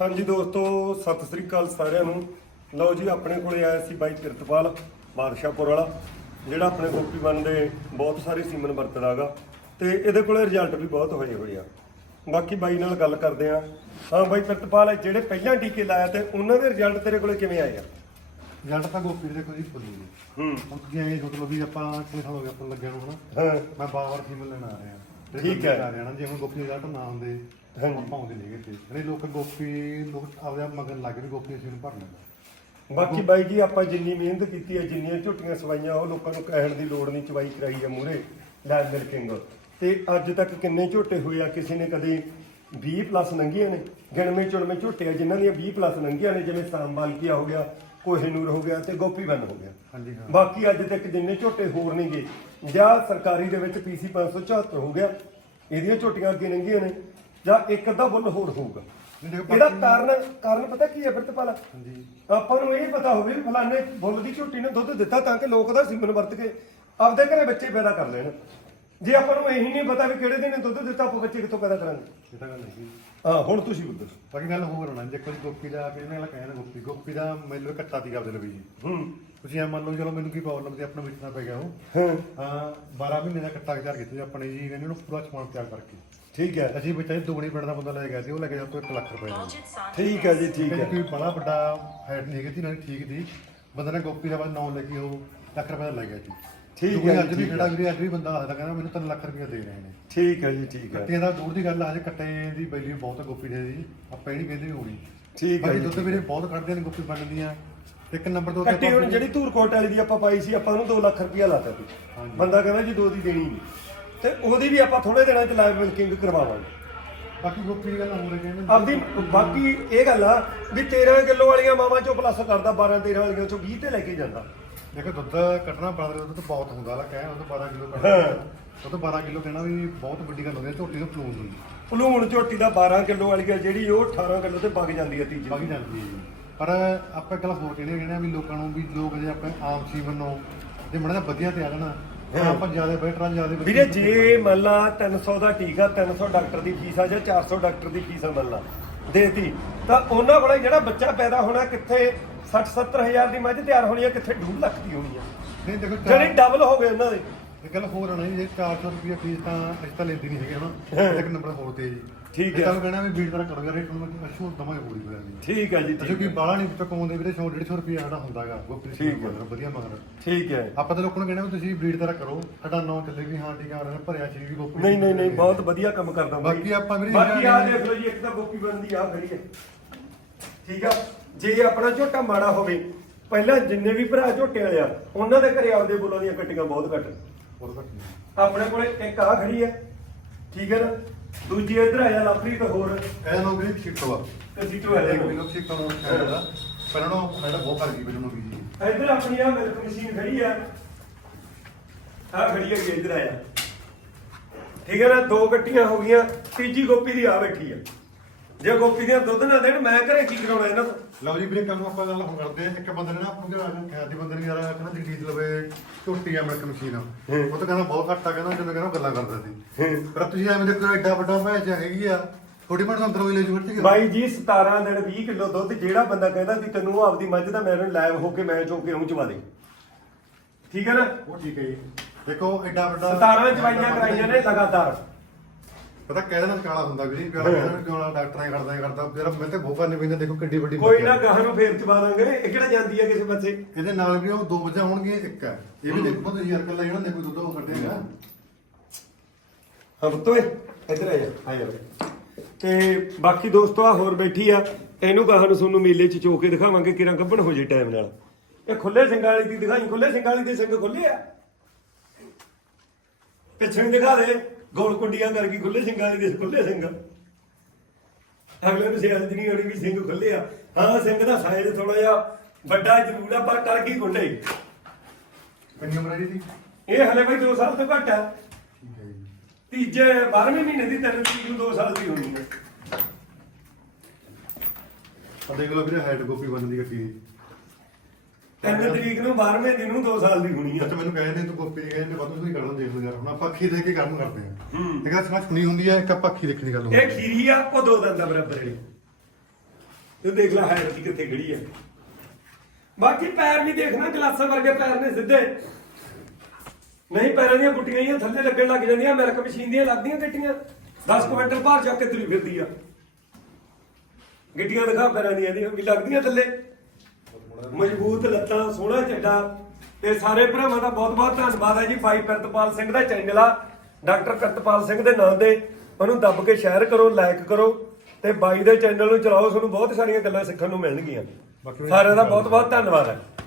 ਹਾਂਜੀ ਦੋਸਤੋ ਸਤਿ ਸ੍ਰੀ ਅਕਾਲ ਸਾਰਿਆਂ ਨੂੰ ਲਓ ਜੀ ਆਪਣੇ ਕੋਲੇ ਆਇਆ ਸੀ ਬਾਈ ਕਿਰਤਪਾਲ ਬਾਦਸ਼ਾਹਪੁਰ ਵਾਲਾ ਜਿਹੜਾ ਆਪਣੇ ਗੋਪੀ ਬੰਦੇ ਬਹੁਤ ਸਾਰੇ ਸੀਮਨ ਵਰਤਦਾਗਾ ਤੇ ਇਹਦੇ ਕੋਲੇ ਰਿਜ਼ਲਟ ਵੀ ਬਹੁਤ ਹੋਏ ਹੋਏ ਆ ਬਾਕੀ ਬਾਈ ਨਾਲ ਗੱਲ ਕਰਦੇ ਆ ਹਾਂ ਬਾਈ ਕਿਰਤਪਾਲ ਜਿਹੜੇ ਪਹਿਲਾਂ ਟੀਕੇ ਲਾਇਆ ਤੇ ਉਹਨਾਂ ਦੇ ਰਿਜ਼ਲਟ ਤੇਰੇ ਕੋਲੇ ਕਿਵੇਂ ਆਏ ਆ ਰਿਜ਼ਲਟ ਤਾਂ ਗੋਪੀ ਦੇ ਕੋਈ ਫੁੱਲ ਨਹੀਂ ਹੂੰ ਹੁਣ ਤੁਸੀਂ ਇਹ ਮਤਲਬ ਵੀ ਆਪਾਂ ਕਿੰਨੇ ਸਾਲ ਹੋ ਗਏ ਆਪਾਂ ਲੱਗਿਆ ਨੂੰ ਹਾਂ ਮੈਂ ਬਾਵਰ ਸੀਮਨ ਲੈਣ ਆ ਰਿਹਾ ਠੀਕ ਹੈ ਹਰਿਆਣਾ ਜੇ ਹੁਣ ਗੋਪੀ ਜੱਟ ਨਾ ਹੁੰਦੇ ਹਾਂਜੀ। ਪਾਉਂਦੇ ਆਉਂਦੇ ਨਹੀਂਗੇ ਤੇ ਨਹੀਂ ਲੋਕ ਗੋਪੀ ਲੋਕ ਆਪਦੇ ਮਗਨ ਲੱਗ ਵੀ ਗੋਪੀ ਅਸੀਂ ਨੂੰ ਭਰ ਲੈਂਦਾ ਬਾਕੀ ਬਾਈ ਜੀ ਆਪਾਂ ਜਿੰਨੀ ਮਿਹਨਤ ਕੀਤੀ ਹੈ ਜਿੰਨੀਆਂ ਝੁੱਟੀਆਂ ਸਵਾਈਆਂ ਉਹ ਲੋਕਾਂ ਨੂੰ ਕਹਿਣ ਦੀ ਲੋੜ ਨਹੀਂ ਚਵਾਈ ਕਰਾਈ ਹੈ ਮੂਰੇ ਲੈ ਮਿਲਕਿੰਗ ਤੇ ਅੱਜ ਤੱਕ ਕਿੰਨੇ ਝੋਟੇ ਹੋਏ ਆ ਕਿਸੇ ਨੇ ਕਦੇ 20 ਪਲੱਸ ਲੰਘੀਆਂ ਨੇ ਗਿਣਵੇਂ ਚੁਣਵੇਂ ਝੋਟੇ ਆ ਜਿਨ੍ਹਾਂ ਦੀਆਂ 20 ਪਲੱਸ ਲੰਘੀਆਂ ਨੇ ਜਿਵੇਂ ਸਾਂਬਾਲਕੀਆ ਹੋ ਗਿਆ ਨੂਰ ਹੋ ਗਿਆ ਤੇ ਗੋਪੀਵਨ ਹੋ ਗਿਆ ਹਾਂਜੀ ਹਾਂ ਬਾਕੀ ਅੱਜ ਤੱਕ ਜਿੰਨੇ ਝੋਟੇ ਹੋਰ ਨਹੀਂਗੇ ਜਾਂ ਸਰਕਾਰੀ ਦੇ ਵਿੱਚ ਪੀਸੀ 574 ਹੋ ਗਿਆ ਇਹਦੀਆਂ ਝੋਟੀਆਂ ਅੱਗੇ ਲੰਘੀਆਂ ਨੇ ਜਾਂ ਇੱਕ ਅੱਧਾ ਬੁੱਲ ਹੋਰ ਹੋਊਗਾ ਇਹਦਾ ਕਾਰਨ ਕਾਰਨ ਪਤਾ ਕੀ ਹੈ ਪ੍ਰਿਤਪਾਲ ਹਾਂਜੀ ਆਪਾਂ ਨੂੰ ਇਹ ਪਤਾ ਹੋਵੇ ਫਲਾਣੇ ਬੁੱਲ ਦੀ ਝੋਟੀ ਨੇ ਦੁੱਧ ਦਿੱਤਾ ਤਾਂ ਕਿ ਲੋਕ ਦਾ ਸਿਮਨ ਵਰਤ ਕੇ ਆਪਦੇ ਘਰੇ ਬੱਚੇ ਪੈਦਾ ਕਰ ਲੈਣ ਜੇ ਆਪਾਂ ਨੂੰ ਇਹੀ ਨਹੀਂ ਪਤਾ ਵੀ ਕਿਹੜੇ ਦਿਨ ਦੁੱਧ ਦਿੱਤਾ ਆਪਾਂ ਬੱਚੇ ਕਿੱਥੋਂ ਪੈਦਾ ਕਰਾਂਗੇ ਇਹ ਤਾਂ ਗੱਲ ਹੈਗੀ ਹਾਂ ਹੁਣ ਤੁਸੀਂ ਬੁੱਧ ਬਾਕੀ ਗੱਲ ਹੋਰ ਹੋਣਾ ਜੇ ਕੋਈ ਗੋਪੀ ਦਾ ਵੀ ਇਹਨਾਂ ਨਾਲ ਕਹਿਣਾ ਗੋਪੀ ਗੋਪੀ ਦਾ ਮੈਨੂੰ ਕੱਟਾ ਦੀ ਗੱਲ ਲਵੀ ਜੀ ਹੂੰ ਤੁਸੀਂ ਐ ਮੰਨ ਲਓ ਚਲੋ ਮੈਨੂੰ ਕੀ ਪ੍ਰੋਬਲਮ ਤੇ ਆਪਣਾ ਵੇਚਣਾ ਪੈ ਗਿਆ ਉਹ ਹਾਂ 12 ਮਹੀਨੇ ਦਾ ਕੱਟਾ ਤਿਆਰ ਕੀਤਾ ਆਪਣੇ ਜੀ ਇਹਨਾਂ ਨੂੰ ਪੂਰਾ ਸਮਾਨ ਤਿਆਰ ਕਰਕੇ ਠੀਕ ਹੈ ਅਸੀਂ ਵਿਚਾਰੇ ਦੁਗਣੀ ਪਿੰਡ ਦਾ ਬੰਦਾ ਲੈ ਗਿਆ ਸੀ ਉਹ ਲੈ ਕੇ ਜਾਂਦਾ 1 ਲੱਖ ਰੁਪਏ ਦਾ ਠੀਕ ਹੈ ਜੀ ਠੀਕ ਹੈ ਕੋਈ ਬੜਾ ਵੱਡਾ ਹੈਡ ਨਹੀਂ ਹੈਗੀ ਸੀ ਨਾ ਠੀਕ ਦੀ ਬੰਦੇ ਨੇ ਗੋਪੀ ਦਾ ਬਾਅਦ ਨਾਮ ਲੈ ਕੇ ਉਹ ਲੱਖ ਰੁਪਏ ਦਾ ਲੈ ਗਿਆ ਜੀ ਠੀਕ ਹੈ ਅੱਜ ਵੀ ਜਿਹੜਾ ਵੀਰੇ ਅੱਜ ਵੀ ਬੰਦਾ ਹੱਥ ਕਹਿੰਦਾ ਮੈਨੂੰ 3 ਲੱਖ ਰੁਪਏ ਦੇ ਰਹੇ ਨੇ ਠੀਕ ਹੈ ਜੀ ਠੀਕ ਹੈ ਕੱਟੇ ਦਾ ਦੂਰ ਦੀ ਗੱਲ ਆ ਜੇ ਕੱਟੇ ਦੀ ਬੈਲੀ ਬਹੁਤ ਹੈ ਗੋਪੀ ਦੇ ਦੀ ਆਪਾਂ ਇਹ ਨਹੀਂ ਕਹਿੰਦੇ ਹੋਣੀ ਠੀਕ ਹੈ ਜੀ, ਦੁੱਧ ਵੀਰੇ ਬਹੁਤ ਕੱਢਦੇ ਨੇ ਗੋਪੀ ਬਣਨ ਦੀਆਂ ਇੱਕ ਨੰਬਰ ਤੋਂ ਕੱਟੇ ਹੁਣ ਜਿਹੜੀ ਧੂਰ ਕੋਟ ਵਾਲੀ ਦੀ ਆਪਾਂ ਪਾਈ ਸੀ ਆਪਾਂ ਉਹਨੂੰ 2 ਲੱਖ ਰੁਪਏ ਲਾਤਾ ਸੀ ਬੰਦਾ ਕਹਿੰਦਾ ਜੀ ਦੋ ਦੀ ਦੇਣੀ ਨਹੀਂ ਤੇ ਉਹਦੀ ਵੀ ਆਪਾਂ ਥੋੜੇ ਦਿਨਾਂ 'ਚ ਲਾਈਵ ਬੈਂਕਿੰਗ ਕਰਵਾਵਾਂਗੇ ਬਾਕੀ ਗੋਪੀ ਦੀ ਗੱਲ ਹੋਰ ਹੈ ਕਹਿੰਦੇ ਆਪਦੀ ਬਾਕੀ ਇਹ ਗੱਲ ਆ ਵੀ 13 ਕਿਲੋ ਵਾਲੀਆਂ ਮਾਵਾਂ ਚੋਂ ਪਲੱਸ ਕਰਦਾ 12 13 ਵਾਲੀਆਂ ਚੋਂ 20 ਤੇ ਲੈ ਕੇ ਜਾਂਦਾ ਦੇਖੋ ਦੁੱਧ ਕੱਢਣਾ ਬਰਾਦਰ ਦਾ ਦੁੱਧ ਬਹੁਤ ਹੁੰਦਾ ਲਾ ਹੈ ਉਹ ਤਾਂ 12 ਕਿਲੋ ਕੱਢਣਾ ਉਹ ਤੋਂ 12 ਕਿਲੋ ਕਹਿਣਾ ਵੀ ਬਹੁਤ ਵੱਡੀ ਗੱਲ ਹੋ ਗਈ ਝੋਟੀ ਤੋਂ ਪਲੂਸ ਹੁੰਦੀ ਭਲੂਣ ਝੋਟੀ ਦਾ 12 ਕਿਲੋ ਵਾਲੀ ਆ ਜਿਹੜੀ ਉਹ 18 ਕਿਲੋ ਤੇ ਵਗ ਜਾਂਦੀ ਹੈ ਤੀਜੀ ਬਾਕੀ ਜਾਂਦੀ ਹੈ ਪਰ ਆਪਾਂ ਇੱਕ ਗੱਲ ਹੋਰ ਕਹਿੰਦੇ ਕਹਿੰਦੇ ਆ ਵੀ ਲੋਕਾਂ ਨੂੰ ਵੀ ਲੋਕ ਜੇ ਆਪਣੇ ਆਮ ਜੀਵਨ ਨੂੰ ਜੇ ਮੜਾ ਵਧੀਆ ਤਿਆਰ ਨਾ ਆਪਾਂ ਜਿਆਦਾ ਬੈਟਰਾਂ ਜਿਆਦਾ ਵੀਰੇ ਜੇ ਮੰਨ ਲਾ 300 ਦਾ ਟੀਕਾ 300 ਡਾਕਟਰ ਦੀ ਫੀਸ ਆ ਜਾਂ 400 ਡਾਕਟਰ ਦੀ ਫੀਸ ਆ ਮੰਨ ਲਾ ਦੇਤੀ ਤਾਂ ਉਹਨਾਂ ਕੋਲ ਜਿਹੜਾ ਬੱਚਾ ਪੈਦਾ ਹੋਣਾ ਕਿੱਥੇ 60 70000 ਦੀ ਮੱਝ ਤਿਆਰ ਹੋਣੀ ਆ ਕਿੱਥੇ 2 ਲੱਖ ਦੀ ਹੋਣੀ ਆ ਨਹੀਂ ਦੇਖੋ ਜਿਹੜੀ ਡਬਲ ਹੋ ਗਏ ਉਹਨਾਂ ਦੇ ਇਹ ਗੱਲ ਹੋਰ ਆ ਨਹੀਂ ਜੀ 400 ਰੁਪਏ ਫੀਸ ਤਾਂ ਅਸੀਂ ਤਾਂ ਲੈਂਦੇ ਨਹੀਂ ਹੈਗੇ ਹਨਾ ਇੱਕ ਨੰਬਰ ਹੋਰ ਤੇ ਜੀ ਠੀਕ ਹੈ। ਤਾਂ ਕਹਿਣਾ ਵੀ ਬੀਟ ਤਰ੍ਹਾਂ ਕਰੋ ਰੇਟ ਇਹ ਤੁਹਾਨੂੰ ਅਸ਼ੂ ਦਮਾਂ ਹੋਈ ਹੋਇਆ ਠੀਕ ਹੈ ਜੀ ਕਿਉਂਕਿ ਕੀ ਬਾਲਾ ਨਹੀਂ ਚੁਕਾਉਂਦੇ ਵੀਰੇ 100 150 ਰੁਪਏ ਸਾਡਾ ਹੁੰਦਾਗਾ ਠੀਕ ਹੈ। ਵਧੀਆ ਮਗਰ ਠੀਕ ਹੈ ਆਪਾਂ ਤਾਂ ਲੋਕਾਂ ਨੂੰ ਕਹਿੰਦੇ ਵੀ ਤੁਸੀਂ ਬਰੀਡ ਤਰ੍ਹਾਂ ਕਰੋ ਸਾਡਾ ਨਾਂ ਚੱਲੇ ਵੀ ਹਾਂ ਠੀਕ ਆ ਰਿਹਾ ਭਰਿਆ ਚੀਜ਼ ਵੀ ਗੋਪੀ ਨਹੀਂ ਨਹੀਂ ਨਹੀਂ ਬਹੁਤ ਵਧੀਆ ਕੰਮ ਕਰਦਾ ਬਾਕੀ ਆਪਾਂ ਵੀਰੇ ਬਾਕੀ ਆ ਦੇਖ ਲਓ ਜੀ ਇੱਕ ਤਾਂ ਗੋਪੀ ਬੰਦੀ ਆ ਖੜੀ ਹੈ ਠੀਕ ਆ ਜੇ ਆਪਣਾ ਝੋਟਾ ਮਾੜਾ ਹੋਵੇ ਪਹਿਲਾਂ ਜਿੰਨੇ ਵੀ ਭਰਾ ਝੋਟੇ ਆਲੇ ਆ ਉਹਨਾਂ ਦੇ ਘਰੇ ਆਪਦੇ ਬੁੱਲਾਂ ਦੀਆਂ ਕੱਟੀਆਂ ਬਹੁਤ ਘੱਟ ਬਹੁਤ ਘੱਟ ਆਪਣੇ ਕੋਲੇ ਇੱਕ ਆ ਖੜੀ ਆ ਠੀਕ ਹੈ ਨਾ ਦੂਜੀ ਇਧਰ ਆ ਜਾ ਤੇ ਹੋਰ ਇਹ ਲੋਕ ਵੀ ਠੀਕ ਤੋਂ ਆ ਤੇ ਜੀਤੂ ਆ ਇਹ ਵੀ ਜਾ ਲੋਕ ਠੀਕ ਖੜਾ ਪਰ ਉਹਨੂੰ ਸਾਡਾ ਬਹੁਤ ਕਰ ਗਈ ਬਿਲਕੁਲ ਨੂੰ ਵੀ ਜੀ ਇਧਰ ਆਪਣੀ ਆ ਮਿਲਕ ਮਸ਼ੀਨ ਖੜੀ ਆ ਆ ਖੜੀ ਆ ਇਧਰ ਆ ਜਾ ਠੀਕ ਹੈ ਨਾ ਦੋ ਗੱਟੀਆਂ ਹੋ ਗਈਆਂ ਤੀਜੀ ਗੋਪੀ ਦੀ ਆ ਬੈਠੀ ਆ ਜੇ ਗੋਪੀ ਦੇ ਦੁੱਧ ਨਾ ਦੇਣ ਮੈਂ ਘਰੇ ਕੀ ਕਰਾਉਣਾ ਇਹਨਾਂ ਤੋਂ ਲਓ ਜੀ ਵੀਰੇ ਨੂੰ ਆਪਾਂ ਗੱਲ ਹੁਣ ਕਰਦੇ ਆ ਇੱਕ ਬੰਦਾ ਜਿਹੜਾ ਆਪਾਂ ਆ ਰਾਜ ਖੈਰ ਦੀ ਬੰਦੇ ਨੇ ਯਾਰ ਕਹਿੰਦਾ ਜਗਜੀਤ ਲਵੇ ਝੋਟੀ ਮਿਲਕ ਮਸ਼ੀਨ ਉਹ ਤਾਂ ਕਹਿੰਦਾ ਬਹੁਤ ਘੱਟ ਆ ਕਹਿੰਦਾ ਜਦੋਂ ਕਹਿੰਦਾ ਗੱਲਾਂ ਕਰਦਾ ਸੀ ਪਰ ਤੁਸੀਂ ਐਵੇਂ ਦੇਖੋ ਐਡਾ ਵੱਡਾ ਭੈਜ ਹੈਗੀ ਆ ਥੋੜੀ ਮਿੰਟ ਅੰਦਰ ਹੋਈ ਲੈ ਜੂ ਠੀਕ ਬਾਈ ਜੀ 17 ਦਿਨ 20 ਕਿਲੋ ਦੁੱਧ ਜਿਹੜਾ ਬੰਦਾ ਕਹਿੰਦਾ ਸੀ ਤੈਨੂੰ ਆਪਦੀ ਮੱਝ ਦਾ ਮੈਰਨ ਲਾਈਵ ਹੋ ਕੇ ਮੈਂ ਚੋਕੇ ਹੂੰ ਚਵਾ ਦੇ ਠੀਕ ਹੈ ਨਾ ਉਹ ਠੀਕ ਹੈ ਜੀ ਦੇਖੋ ਐਡਾ ਵੱਡਾ 17 ਜਵਾਈਆਂ ਕਰਾਈਆਂ ਨੇ ਲਗਾਤਾਰ ਪਤਾ ਕਹਿ ਦੇਣਾ ਕਾਲਾ ਹੁੰਦਾ ਵੀਰੇ ਕਾਲਾ ਕਹਿੰਦਾ ਕਿਉਂ ਨਾ ਡਾਕਟਰ ਆ ਕਰਦਾ ਕਰਦਾ ਫਿਰ ਮੈਂ ਤੇ ਭੋਗਾ ਨਹੀਂ ਪੈਂਦਾ ਦੇਖੋ ਕਿੱਡੀ ਵੱਡੀ ਕੋਈ ਨਾ ਗਾਹ ਨੂੰ ਫੇਰ ਚਵਾ ਦਾਂਗੇ ਇਹ ਕਿਹੜਾ ਜਾਂਦੀ ਆ ਕਿਸੇ ਪਾਸੇ ਇਹਦੇ ਨਾਲ ਵੀ ਉਹ ਦੋ ਵਜੇ ਹੋਣਗੇ ਇੱਕ ਹੈ ਇਹ ਵੀ ਦੇਖੋ ਤੁਸੀਂ ਯਾਰ ਕੱਲਾ ਜਿਹੜਾ ਦੇਖੋ ਦੁੱਧ ਉਹ ਕੱਢੇਗਾ ਹਾਂ ਪੁੱਤੋਏ ਇੱਧਰ ਆ ਜਾ ਆ ਜਾ ਤੇ ਬਾਕੀ ਦੋਸਤੋ ਆ ਹੋਰ ਬੈਠੀ ਆ ਇਹਨੂੰ ਗਾਹ ਨੂੰ ਤੁਹਾਨੂੰ ਮੇਲੇ 'ਚ ਚੋਕੇ ਦਿਖਾਵਾਂਗੇ ਕਿਰਾਂ ਕੱਬਣ ਹੋ ਜੇ ਟਾਈਮ ਨਾਲ ਇਹ ਖੁੱਲੇ ਸਿੰਘ ਵਾਲੀ ਦੀ ਦਿਖਾਈ ਖੁੱਲੇ ਸਿੰਘ ਵਾਲੀ ਦੇ ਸਿੰਘ ਖੁੱਲੇ ਆ ਪਿੱਛੇ ਦਿਖਾ ਦੇ ਗੋਲ ਕੁੰਡੀਆਂ ਕਰਕੇ ਖੁੱਲੇ ਸਿੰਘਾਂ ਦੇ ਖੁੱਲੇ ਸਿੰਘ ਅਗਲੇ ਨੂੰ ਸਿਆਸਤ ਨਹੀਂ ਹੋਣੀ ਵੀ ਸਿੰਘ ਖੁੱਲੇ ਆ ਹਾਂ ਸਿੰਘ ਦਾ ਸਾਇਜ਼ ਥੋੜਾ ਜਿਹਾ ਵੱਡਾ ਜ਼ਰੂਰ ਆ ਪਰ ਕਰ ਕੀ ਖੁੱਲੇ ਕਿੰਨੀ ਉਮਰ ਦੀ ਇਹ ਹਲੇ ਬਈ 2 ਸਾਲ ਤੋਂ ਘੱਟ ਆ ਤੀਜੇ 12ਵੇਂ ਮਹੀਨੇ ਦੀ ਤਰ੍ਹਾਂ ਦੀ ਨੂੰ 2 ਸਾਲ ਦੀ ਹੋਣੀ ਹੈ ਸਾਡੇ ਕੋਲ ਵੀਰੇ ਹੈਡ ਕਾਪੀ ਬਣਦੀ ਕੱਟੀ ਤਿੰਨ ਤਰੀਕ ਨੂੰ 12ਵੇਂ ਦਿਨ ਨੂੰ 2 ਸਾਲ ਦੀ ਹੋਣੀ ਆ ਤੇ ਮੈਨੂੰ ਕਹਿੰਦੇ ਨੇ ਤੂੰ ਗੋਪੀ ਜੀ ਕਹਿੰਦੇ ਨੇ ਵਾਧੂ ਤੁਸੀਂ ਕਰਨ ਦੇਖ ਲਓ ਯਾਰ ਹੁਣ ਆਪਾਂ ਅੱਖੀ ਦੇ ਕੇ ਕੰਮ ਕਰਦੇ ਆ ਹੂੰ ਠੀਕ ਆ ਸਿਰਫ ਨਹੀਂ ਹੁੰਦੀ ਹੈ ਇੱਕ ਆਪਾਂ ਅੱਖੀ ਦੇਖਣ ਦੀ ਗੱਲ ਇਹ ਖੀਰੀ ਆ ਉਹ ਦੋ ਦੰਦਾਂ ਬਰਾਬਰ ਵਾਲੀ ਤੂੰ ਦੇਖ ਲੈ ਹਾਇਰ ਦੀ ਕਿੱਥੇ ਖੜੀ ਆ ਬਾਕੀ ਪੈਰ ਵੀ ਦੇਖਣਾ ਗਲਾਸਾਂ ਵਰਗੇ ਪੈਰ ਨੇ ਸਿੱਧੇ ਨਹੀਂ ਪੈਰਾਂ ਦੀਆਂ ਗੁੱਟੀਆਂ ਹੀ ਥੱਲੇ ਲੱਗਣ ਲੱਗ ਜਾਂਦੀਆਂ ਮਿਲਕ ਮਸ਼ੀਨ ਦੀਆਂ ਲੱਗਦੀਆਂ ਗੱਡੀਆਂ 10 ਕੁਇੰਟਲ ਭਾਰ ਚੱਕ ਕੇ ਤੁਰੀ ਫਿਰਦੀ ਆ ਗਿੱਟੀਆਂ ਦਿਖਾ ਪੈਰਾਂ ਦੀਆਂ ਦੀਆਂ ਵੀ ਲੱਗਦੀਆਂ ਥੱਲੇ ਮਜ਼ਬੂਤ ਲੱਤਾਂ ਸੋਹਣਾ ਝੰਡਾ ਤੇ ਸਾਰੇ ਭਰਾਵਾਂ ਦਾ ਬਹੁਤ-ਬਹੁਤ ਧੰਨਵਾਦ ਹੈ ਜੀ ਭਾਈ ਕਰਤਪਾਲ ਸਿੰਘ ਦਾ ਚੈਨਲ ਆ ਡਾਕਟਰ ਕਰਤਪਾਲ ਸਿੰਘ ਦੇ ਨਾਂ ਦੇ ਉਹਨੂੰ ਦੱਬ ਕੇ ਸ਼ੇਅਰ ਕਰੋ ਲਾਈਕ ਕਰੋ ਤੇ ਬਾਈ ਦੇ ਚੈਨਲ ਨੂੰ ਚਲਾਓ ਤੁਹਾਨੂੰ ਬਹੁਤ ਸਾਰੀਆਂ ਗੱਲਾਂ ਸਿੱਖਣ ਨੂੰ ਮਿਲਣਗੀਆਂ ਸਾਰਿਆਂ ਦਾ ਬਹੁਤ-ਬਹੁਤ ਧੰਨਵਾਦ ਹੈ